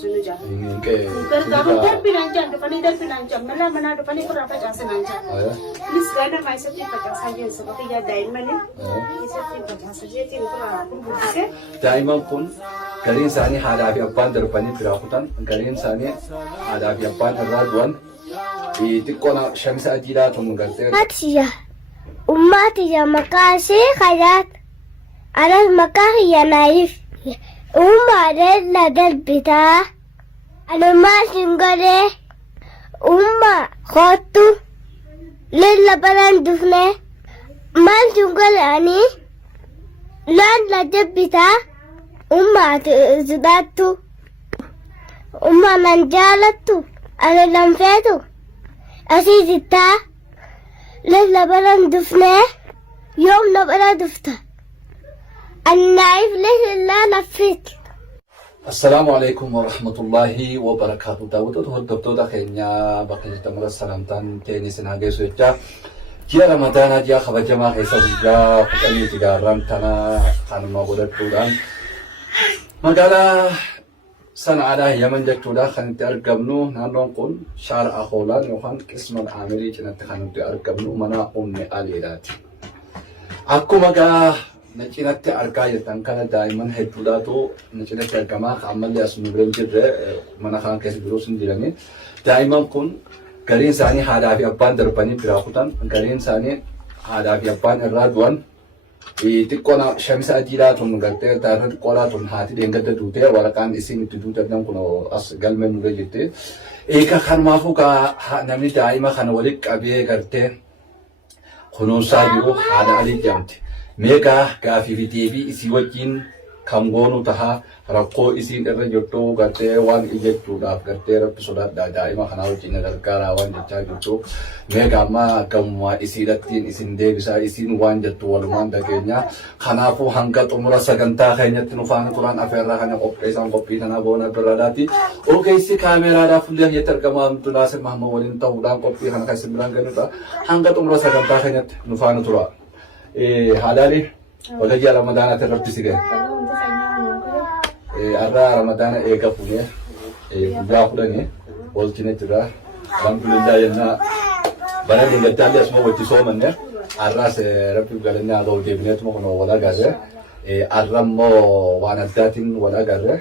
sunu jaa. Gargaaruun darbinaan jaa dhufanii darbinaan jaa mala manaa dhufanii furraa facaasanaan jaa. Innis gaana maa isatti facaasaa jiru sababa yaa daa'immanii isatti facaasa jeetiin furraa gurguddise. Daa'imman kun gariin isaanii haadhaa fi abbaan darbanii biraa kutan gariin isaanii haadhaa fi abbaan irraa du'an xiqqoon shamisa adiidhaa tun gartee. Hatiya ummatiya maqaa ishee Hayaat anas maqaa kiyya Naayif ummaadhaan la dalbitaa anumaa shingolee ummaa kootu lilla baran dufne maal shingoleanii laan la dalbitaa ummaati sidaattu ummaa nan jaalattu ana lanfeetu asii sittaa lilla baran dufne yoom na bara dufta النايف ليش لا لفيت. السلام عليكم ورحمة الله وبركاته. داود هردبتو دا خينيا بقيت تمر السلامتان تاني سنهاجي سويتشا. جيا رمضان جا خبر جماعة حساب جا فتاني تجاران تنا خانم مقولة تودان. مقالة سنة على يمن جت تودا خان تأرجمنو نانون كون شار أخولان يوخان اسم العامري جنت خان تأرجمنو منا أمي عليلات. أكو مقالة نجينات أركاية تانكنا دائما هيدولاتو نجينات أركما عمل أسمو بريمجر منا خان كيس بروسن ديراني دائما كون كارين ساني هذا في أبان درباني براخوتان كارين ساني هذا في أبان الرادوان تكونا شمس أديلاتون نقطة تارهد قولاتون هاتي دينغدا دوتة ولا كان اسمه تدوتة دم كنا أس قلمن نرجته إيكا خان مافوكا نمني دائما خان ولك أبيه قرته خنوسا بيو هذا عليه جامته Mega gaafi fi deebii isii wajjin kan goonu taha rakkoo isiin irra jirtu gartee waan ijjechuudhaaf gartee rabbi sodaadhaa daa'ima kanaa wajjin gargaaraa waan jechaa jirtu mega amma gammaa isiidhattiin isin deebisaa isiin waan jettu walumaan dhageenya kanaafuu hanga xumura sagantaa keenyatti nu faana turan afeerraa kana qopheessan qophii kanaa boona birraadhaati ogeessi kaameraadhaa fuullee jetti argamaa Abdullaasir Mahamma waliin ta'uudhaan qophii kana kan isin biraan gannudha hanga xumura sagantaa keenyatti nu faana tura. Hadari, wajah Ramadan atau Rabbi sih kan? Ada Ramadan ega punya, punya aku dah ni, walcina juga, alhamdulillah ya na, barang yang kita lihat semua wajib semua mana, ada se Rabbi galanya ada wajib ni semua kena wala gare, ada mau wanadatin wala gare,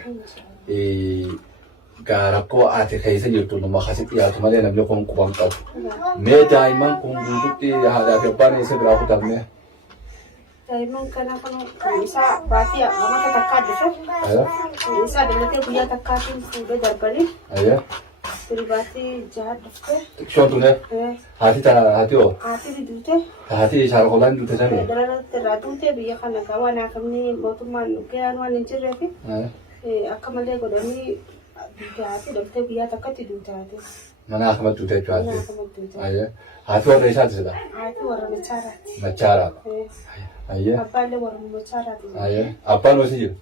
garapko ati kaisa YouTube nama khasih ya, cuma dia namanya kong kubang kau, meja imam kong duduk di ada apa ni se berapa tahun Daiman kana kan isa bati ya mama ta takka dese isa dalate kuya takka tin sude darbani bati jahad dese shon tune hati di dute hati char holan dute sani dalala teradute biya kana kawana kamni motuman ke anwan injire fi akamale godani hati dute biya takka ti dute hati mana akamat dute hati warna isa dese hati warna macara Ayah. Apa le warna macara tu? Ayah. Apa lo sih?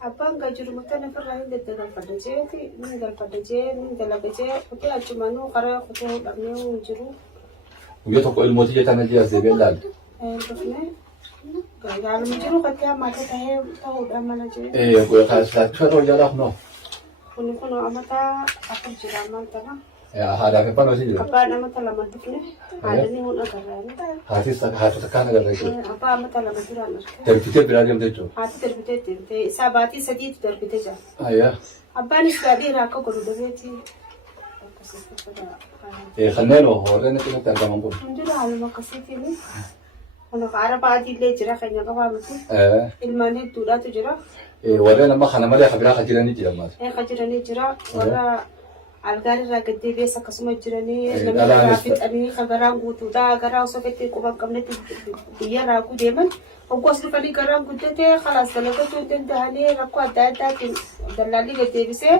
Apa enggak juru mutan yang pernah ini dengan pada je, ini dengan pada je, ini dengan pada je. Oke, cuma nu karena aku damnya juru. Udah toko ilmu sih jangan dia sebelal. Terus ni, kalau juru katanya mata tahu dah mana je. Aku kasih tahu jalan no. Kuno amata aku jiraman tanah. Ya, ada apa lo sih? Apa nama talaman tu ni? Ada ni huna karan. Hati tekan agar lagi. Apa nama talaman tu ramai? Terpikir berani am tu. Hati terpikir tu. Sabati sedih terpikir je. Ayah. Apa ni sekali rako kalau dah tu. خلينا هورنا كنا ترجمة نقول. Menjadi hal makasih ini. Kalau Arab adi le jira kayaknya kau mesti. Ilmani tuda tu jira. ورنا ما خنا مالي خبرة خجراني جرا مال. Khajirani jira. Wala algari raga debi sakasuma jirani. Nama rafit ani khabaran gutuda garau soketi kubang kamne tu dia ragu deman. Aku asli kali garang gudete khalas kalau tu tenda hani raku ada dalali ke debi se.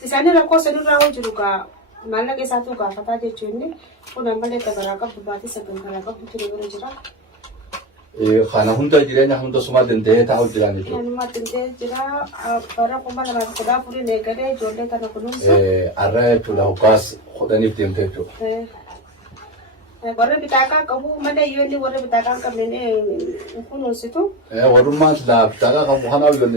Di sana raku senu rahu juga. Mana ke satu kata dia cuni. Pun ambil itu garang bupati sebentar garang betul betul jira. खाना हुंता जिराने हम तो सुमा दिन दे था और जिराने जो Nama tende jira para kumbal nama kuda puri negara jodoh tanah kunung. Array चुला हुकास खुदा नहीं टीम थे जो warra bitaakaa qabu malee yoo inni warra bitaakaa hin qabne kunuunsitu. Warrummaan silaa bitaakaa qabu kanaaf yoo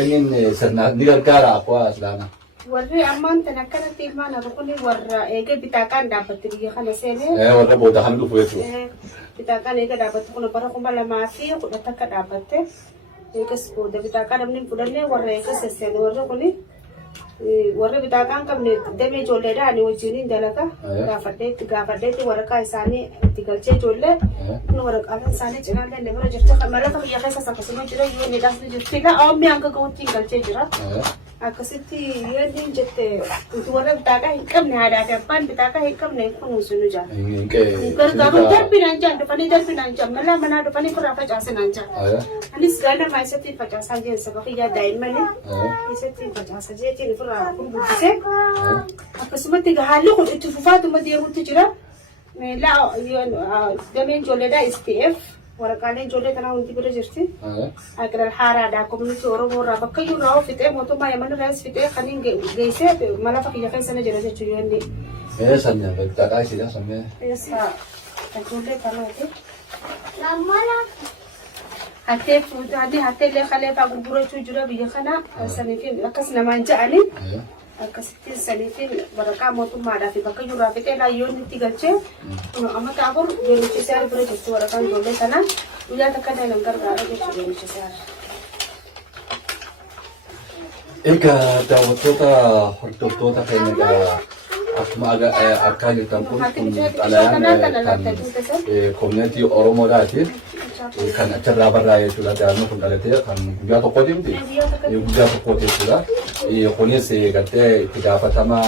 inni sirnaan ni gargaara akkuma islaama. Warri ammaan tan akkanatti ilmaan hafu kun warra eega bitaakaan dhaabbatti biyya kana seenee. Warra booda kan dhufu jechuudha. Bitaakaan eega dhaabbatti kun bara 2010 akka dhaabbatte eegas booda bitaakaa namni fudhannee warra eega sesseene warra kuni. Warra bitaakaan qabne damee ijoolleedhaan wajjin dalaga gaafadheetti waraqaa isaanii itti galchee ijoollee kun waraqaan isaanii cinaan dandee bira jirtu kan mallaqa biyya keessas akkasuma jira yoo inni dhaasni jirti ilaa oomishni hanga gahuutti galchee jira. Akkasitti yoo inni jette warra bitaakaa hin qabne haadhaa fi abbaan bitaakaa hin qabne kunuunsu nu jaala. Gargaaruun darbinaan jaan dhufanii darbinaan jaan malaa manaa dhufanii firraa facaasinaan jaan. Anis gaanamaa isatti facaasaa jeensa bakiyyaa daa'immanii isatti facaasa jeetiin firraa gurguddisee akkasumatti haalli kun itti fufaatuma deemuutti jira. Dameen ijoolleedhaa STF waraqaaleen ijoollee kanaa hundi bira jirti. Aqiral haaraadhaa komunitii Oromoo irraa bakka iyyuu irraa fixee mootummaa Yemen irraas fixee kan hin geessee mala fakkiyaa keessa jira jechuudha yoo inni. Sanya bitaakaa isiidha sammee. Ijoollee kanaati. Hattee illee kaleefaa gurgurachuu jira biyya kana saniifiin akkas namaan ja'anii. Akkasitti saniifiin waraqaa mootummaadhaa fi bakka iyyuu irraa fixee laayyoon itti galchee amma taa'ur beekumsa bira jirti waraqaan ijoollee kanaa guyyaa takka daalan gargaara jechuudha beekumsa. Egaa daawwattoota hordoftoota keenya akkuma akka jirtan kun xalayaan kan koominitii Oromoodhaati. Kan achirraa barraa'ee jechuudha. Daa'imni kun dhalatee kan guyyaa tokkooti miti. Guyyaa tokkooti jechuudha. Kunis gartee itti gaafatama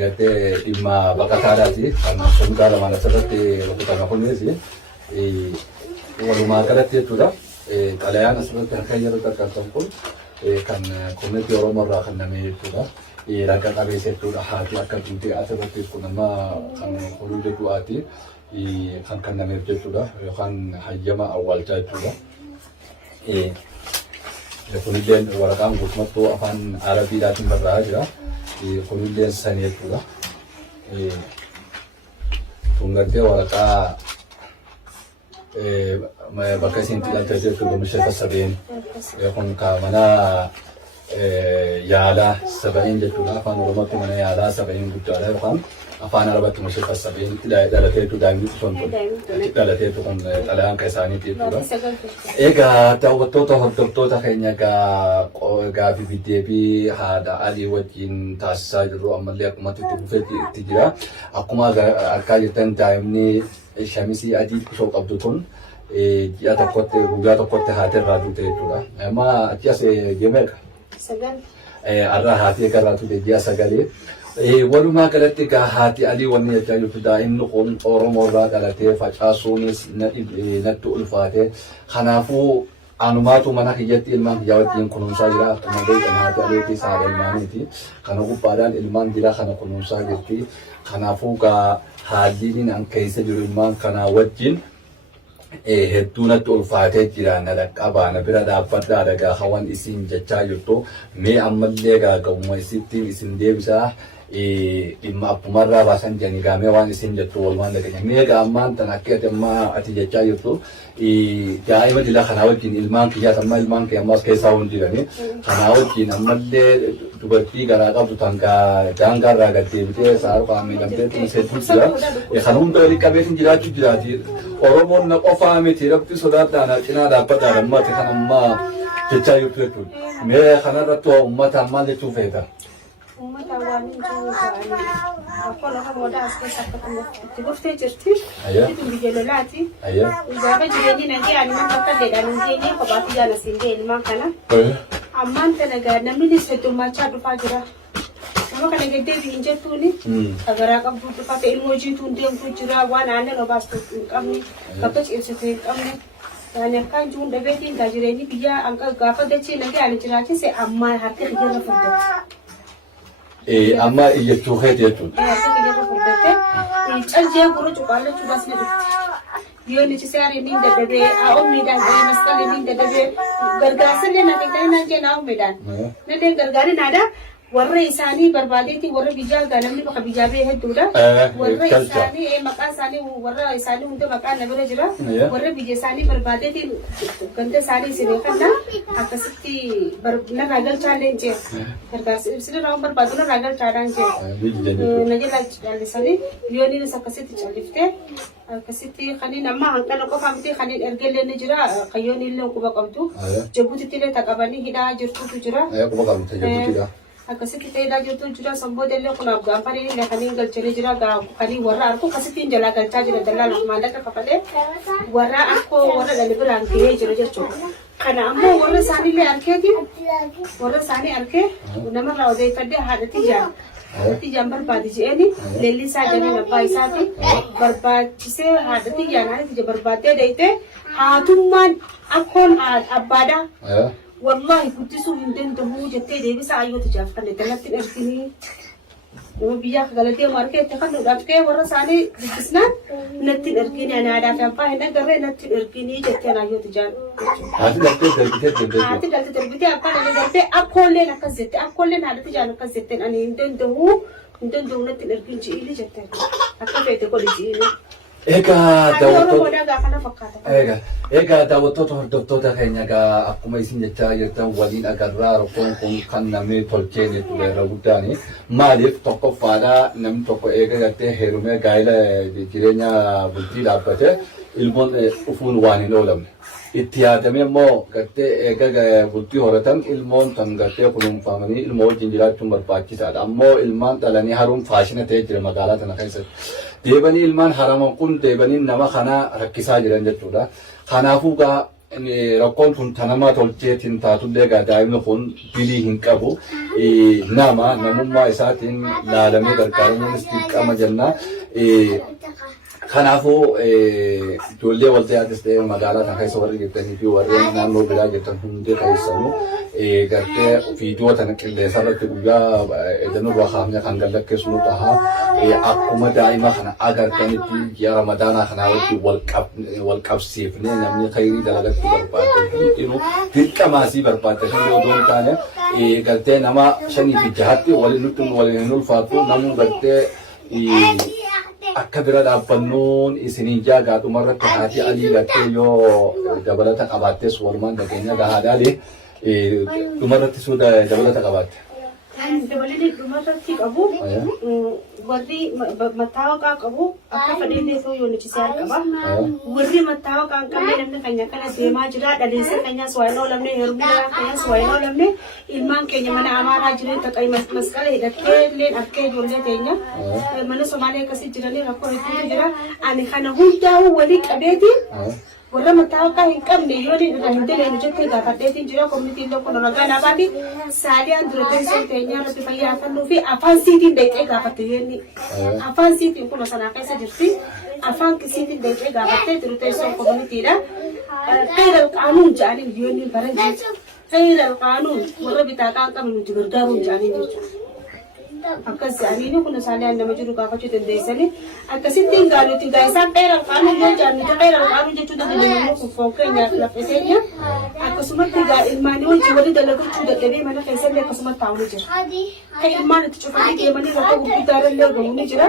gartee dhimma baqataadhaati. Kan sungaa lamaan asirratti rukutama kunis walumaa galatti jechuudha. Xalayaan asirratti harka yeroo tarkaanfatan kun kan koominitii Oromoo irraa kenname jechuudha. Ragaa qabeessa jechuudha. Haati akka duutee asirratti kun amma kan huluu jedhuwaati. Kan kennameef jechuudha yookaan hayyama awwaalchaa jechuudha. Kunilleen waraqaan guutummattuu afaan Arabiidhaatiin barraa'aa jira. Kunilleen sanii jechuudha. Kun gartee waraqaa bakka isiin xiyyaatee jechuudha oomisha sabeen kun mana yaalaa sabeen jechuudha. Afaan Oromootti mana yaalaa sabeen guddaadha yookaan afaan Arabaatti oomisha sabeen dhalateetu daa'imni sun dhalateetu kun xalayaan kan isaaniiti jechuudha. Egaa daawwattoota hordoftoota keenya gaaffii deebii haadha Alii wajjin taasisaa jirru ammallee akkuma itti fufeetti jira. Akkuma argaa jirtan daa'imni shamisii adii osoo qabdu kun ji'a tokkotti guyyaa tokkotti haati irraa duute jechuudha. Amma achi as geemeeqa? Arraa haati irraa duute ji'a sagalee. Walumaa galatti egaa haati Alii wanni jechaa jirtu daa'imni kun Oromoo irraa dhalatee facaasuunis natti ulfaate. Kanaafuu anumaatu mana kiyyatti ilmaan kiyyaa wajjin kunuunsaa jira. Akkuma beekan haati Aliitii haadha ilmaaniiti. Kana gubbaadhaan ilmaan jira kana kunuunsaa jirti. Kanaafuu egaa haalli an keessa jiru ilmaan kanaa wajjin hedduu natti ulfaatee jira. Na dhaqqabaa na bira dhaabbadhaa dhagaa hawan isin jechaa jirtu. Mee ammallee gaaga'ummaa isittiin isin deebisaa. Dhimma akkumarraa baasan jedhanii gaamee waan isin jettu walumaan dhaganya. Mee gaammaan tan akka ati jechaa jirtu daa'ima dila kanaa wajjin ilmaan kiyyaas amma ilmaan kiyya ammas keessaa hundi jirani. Kanaa wajjin ammallee dubartii garaa qabdu tan daangaarraa gad deebitee saaruu qaamee gamtee tunis hedduu jira. Kan hunda walii qabeetiin jiraachuu jiraati. Oromoon na qofaa miti rabbi sodaadhaan cinaa dhaabbadhaan ammati kan ammaa jechaa jirtu jechuudha. Mee kanarratti uummataan maal jechuu feeta? Ummata waan hin jiru akkuma Oromoodhaa as keessa akkuma itti dhuftee jirti. Itti biyya lolaati. Gaafa jireenyi nagee ani nama akka leedhaan hin geenye kophaatti jaalas hin geenye ilmaan kana. Ammaan kana gaa namni heddummachaa dhufaa jira. Nama kana gaddeebi hin jettuuni. Agaraa qabdu dhufaa ta'e ilmoo jiituun deemtuu jira waan aannan obaastu hin qabne bakka ciibsitu hin qabne. Yani akkaan jiruun dhabeetiin gaa jireenyi biyya gaafa dachee nagee ani jiraachise ammaa harka xiyyeerra fudhate. Amma iyyachuu keeti jechuudha. Caljee gurra cuqaalla cuubaas ni dhufti. Yoo ni cisee ariin dadhabee midhaan ta'ee masqalli ni dadhabee gargaarsa illee na dhaqee na jee naa midhaan. Nallee gargaari naada warra isaanii barbaadeeti warra biyyaa ganamni bakka biyyaa bee hedduudha warra isaanii maqaa isaanii warra isaanii hunda maqaa na bira jira warra biyya isaanii barbaadeeti ganda isaanii isinii kanna akkasitti narraa galchaallee hin jee gargaarsa ibsinirraa barbaadu narraa galchaadhaan jee na jala callisanii liyooniinis akkasitti calliftee akkasitti kaniin amma hanqala qofaa miti kaniin ergellee ni jira qayyoon illee quba qabdu Jabuutitti illee taqabanii hidhaa jirtutu jira quba qabdu Jabuutidha akkasitti ta'eedhaa jirtu jira samboota illee kun abgaanfanii illee kaniin galchanii jira kanii warra arku akkasittiin jalaa galchaa jira dallaa maallaqa kafalee warra arkoo warra dhali biraan gahee jira jechuudha. Kana ammoo warra isaaniillee arkeeti warra isaanii arkee namarraa odeeffadhee haadhati jaan haadhati jaan barbaadi je'eeni leellisaa jedhanii abbaa isaati barbaachisee haadhati jaan haadhati jaan barbaaddee deeytee haatummaan akkoon abbaadhaa. والله كنت سوف ندمه جتة ده بس أيوة تجاف كان لتنات الأرضيني وبيجاك غلطية ماركة تخلو دافكة ورا ساني بسنا نت الأرضيني أنا عارف أم فاهم قرر نت الأرضيني جتة أنا أيوة تجان هذه دلته تربيته أبغى أنا دلته أقول لنا كزتة أقول لنا هذا تجان كزتة أنا ندمه نت الأرضيني جيلي جتة أكيد تقولي جيلي Egaa daawwattoota hordoftoota keenya egaa akkuma isin jechaa jirtan waliin agarraa rakkoon kun kan namni tolcheen tureera guddaani. Maaliif tokkoffaadhaa namni tokko eega gartee heerumee gaa'ela jireenya bultii dhaabbate ilmoon dhufuun waan hin oolamne. Itti yaadamee immoo gartee eega bultii horatan ilmoon kan gartee kunuunfamanii ilmoo wajjin jiraachuun barbaachisaadha. Ammoo ilmaan dhalanii haruun faashina ta'ee jira magaalaa tana keessatti. Deebanii ilmaan haraman kun deebanii nama kana rakkisaa jiran jechuudha. Kanaafuu gaa rakkoon kun tanama tolcheetiin taatullee gaa daa'imni kun bilii hin qabu. Namummaa isaatiin laalamee gargaaramuunis dirqama jennaa. Kanaafuu ijoollee walta'iitis ta'ee magaalaa kana keessa warri jirtanii fi warreen naannoo biraa jirtan hundi keessanuu gartee viidiyoo tana qilleensa irratti guyyaa edanurraa kaafnee kan gallakkeessinu ta'a. Akkuma daa'ima kana agartanitti ji'a ramadaanaa kanaa wajjin wal qabsiifnee namni khayrii dalagachuu barbaadde hundinuu dirqamaasii barbaadde kan yoo ta'u taane gartee nama 5 fi 6tti waliin hin ulfaatu namuu gartee akka bira dhaabbannuun isinii jaagaa dhumarratti haati alii gartee yoo dabalata qabaattes walumaan dhageenya gahaadhaale dhumarratti suu dabalata qabaatte. Dabalini dhumarratti qabu warri mattaawaqaa qabu akka fedheellee ta'uu yoo nuchisee qaba. Warri mattaawaqaa hin qabne namni keenya kana deemaa jira dhaleessa keenyas waa hin oolamne heerumni keenyas waa hin oolamne ilmaan keenya mana amaaraa jiran taqay masqala hidhattee illee akkee ijoollee teenya mana Somaalee akkasii jiranii rakkoo hedduutu jira. Ani kana hundaa'uu walii qabeeti. Warra mattaawaqaa hin qabne yoo hin daleenu jettee gaafadheetiin jira koominitiin tokko ragaa naabaati saaliyaan dura teessoo teenyaa irratti fayyaafannuu fi afaan siitiin deeqee gaafatte yenni afaan siitiin kun sanaa keessa jirti afaan siitiin deeqee gaafattee dura teessoo koominiitiidha khayral qaanuun jedhanii biyyoonni baran jechuudha khayral qaanuun warra bitaaqaa qabnu nuti gargaaruun jedhanii jechuudha. Akkas jedhanii kun saaliyaan nama jiru gaafachuu dandeessanii akkasittiin gaaluutiin gaa'isaan khayral qaanuun yoo jaannuti khayral qaanuun jechuun dandeenyu kuffoo keenya lafeteenya akkasumatti ilmaanii wajjin walii dalagachuu dadhabee mana keessallee akkasumatti taa'uu jira. Kan ilmaan itti cufanii deemanii rakkoo gurguddaarallee gahu ni jira.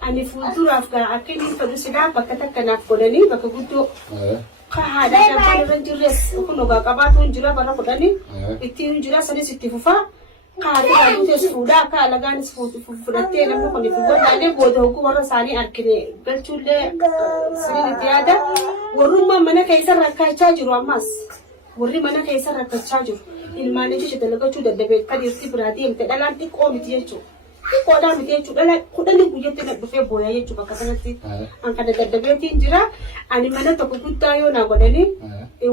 Ani fuulduraaf akka inni fedhu sidaa bakka takkanaaf godhanii bakka guddoo haadhaa shabbaan irra jirres kun ogaa qabaatu hin jira bara kudhanii ittiin jira sanis itti fufaa. Kaati kaatuutis fuudhaa akka alagaanis fudhattee namni kun itti godhaalee booda hogguu warra isaanii argine galchuullee sirriin itti yaada. Warrummaa mana keessa rakkachaa jiru ammas. Warri mana keessa rakkachaa jiru. Ilmaan ishee dalagachuu dadhabee kan irti biraa deemte dhalaan xiqqoo miti jechuudha. Xiqqoodhaa miti jechuudha. Dhala kudhanii guyyatti na dhufee booyaa jechuudha bakka kanatti. An kana dadhabeetiin jira. Ani mana tokko guddaa yoo naa godhanii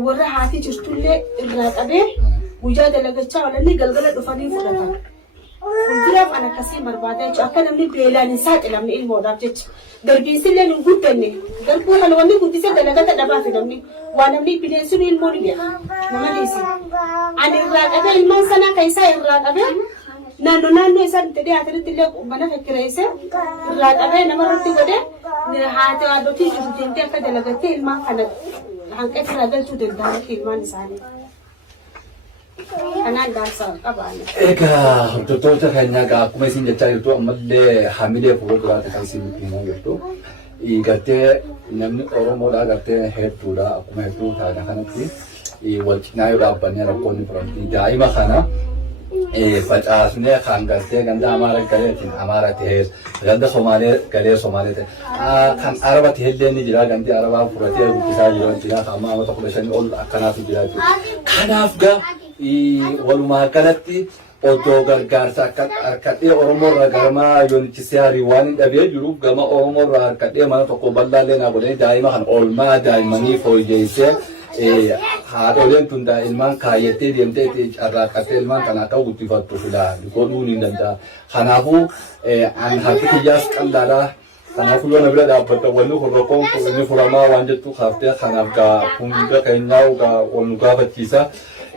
warra haati jirtullee irraa qabee guyyaa dalagachaa oolanii galgala dhufanii fudhatan. Fuulduraaf an akkasii barbaada jechuudha. Akka namni beelaan hin saaxilamne ilmoodhaaf jecha. Garbiinsillee hin guddanne. Garbuu kana wanni guddisee dalagata dhabaa fi namni waa namni bineensuun ilmoo ni beeka. Nama dhiisi. Ani irraa qabee ilmaan sanaa keessaa irraa qabee naannoo isaan itti dhiyaatanitti illee mana fakkireesse irraa qabee namarratti godhee haati haadhotii jiru deemtee akka dalagattee ilmaan kana hanqatti irraa galchuu danda'an ilmaan isaanii. Kanaan dansa qabaan. Egaa hordoftoota keenya egaa akkuma isin jechaa jirtu ammallee hamilee fuulduraatti kan isin himaa jirtu. Gartee namni Oromoodhaa gartee hedduudha akkuma hedduu taana kanatti wal cinaa yoo dhaabbannee rakkoonni furamtii daa'ima kana facaasnee kan gartee ganda Amaara galeetiin Amaara ta'ee ganda Somaalee galee Somaalee ta'e kan Araba ta'ellee ni jira gandi Arabaa furatee guddisaa jiru jira kan amma 15 ol akkanaatu jira jechuudha. Kanaaf gaa walumaa galatti Oddoo gargaarsa harkadhee Oromoo irraa gama yoonichise harii waan hin dhabee jiruuf gama Oromoo irraa harkadhee mana tokko bal'aallee naa godhanii daa'ima kan oolmaa daa'immanii fooyyeessee haadholeen tun daa'imman kaayyattee deemtee carraaqqattee ilmaan kana akka guddifattu filaa godhuun hin danda'a. Kanaafuu harki kiyyaas qallaadhaa. Kanaafuu yoo na bira dhaabbata wanni kun rakkoon inni furamaa waan jettu kaaftee kanaaf hunda keenyaa ol nu gaafachiisa.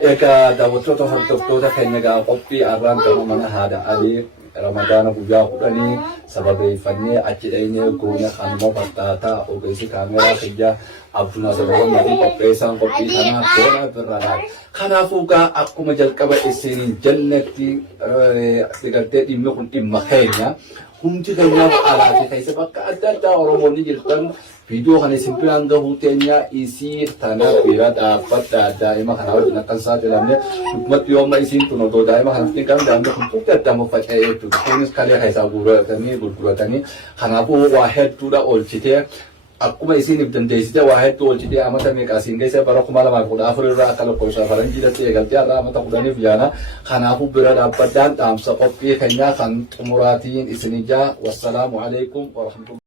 Egaa daawwattoota hordoftoota keenya egaa qophii har'aan gama mana haadha Alii Ramadaana guyyaa 10 sababeeffannee achi dhaqnee goona kanuma fakkaataa ogeessi kaameeraa kiyyaa Abdunaa Sababaanii qopheessaan qophii kanaa goona birraa. Kanaafuu egaa akkuma jalqaba isin jannatti gartee dhimmi kun dhimma keenya hundi keenyaaf alaati keessa bakka adda addaa Oromoonni jirtan video kan isin biraan gahuu teenya isii tana bira dhaabbata daa'ima kana wajjin akkan saaxilamne dhugumatti yooma isiin tun otoo daa'ima kanatti kan daa'imni kun tuuti addamu faca'ee jechuudha. Kunis kalee keessaa gurguratanii kanaafuu waa hedduudha oolchitee akkuma isiiniif dandeessite waa hedduu oolchitee amata meeqaa siin geesse bara 2014 irraa akka lakkoofsa faranjiidatti eegaltee har'a amata 10 yaana. Kanaafuu bira dhaabbadhaan dhaamsa qophii keenyaa kan xumuraatiin isin ijaa. Wassalaamu alaikum wa rahmatullahi.